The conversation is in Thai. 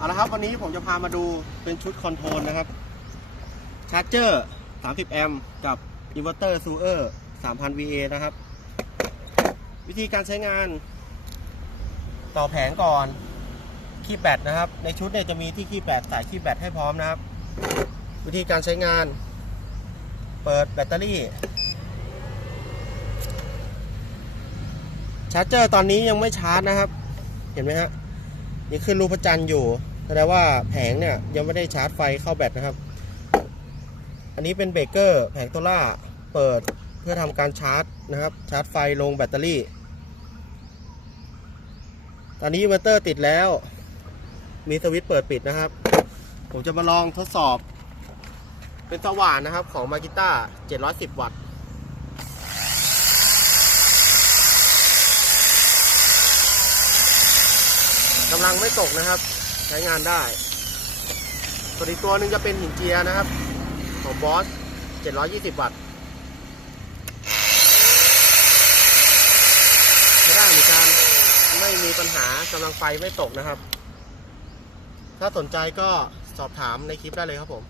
เอาละครับวันนี้ผมจะพามาดูเป็นชุดคอนโทรลนะครับชาร์จเจอร์ 30 แอมป์กับอินเวอร์เตอร์ซูเออร์3,000 VA นะครับ วิธีการใช้งาน ต่อแผงก่อนคีย์แบตนะครับ ในชุดเนี่ยจะมีที่คีย์แบตใส่คีย์แบตให้พร้อมนะครับ วิธีการใช้งาน เปิดแบตเตอรี่ชาร์จเจอร์ตอนนี้ยังไม่ชาร์จนะครับ เห็นไหมฮะนี่ขึ้นรูประจันทร์อยู่ แสดงว่าแผงเนี่ยยังไม่ได้ชาร์จไฟเข้าแบตนะครับ อันนี้เป็นเบรกเกอร์แผงโซล่าเปิดเพื่อทำการชาร์จนะครับ ชาร์จไฟลงแบตเตอรี่ ตอนนี้อินเวอร์เตอร์ติดแล้ว มีสวิตช์เปิดปิดนะครับ ผมจะมาลองทดสอบ เป็นสว่านนะครับของมากิต้า710 วัตต์กำลังไม่ตกนะครับ ใช้งานได้ส่วนอีกตัวหนึ่งจะเป็นหินเจียนะครับ ของบอส 720 วัตต์ใช้ได้เหมือนกันไม่มีปัญหากำลังไฟไม่ตกนะครับ ถ้าสนใจก็สอบถามในคลิปได้เลยครับผม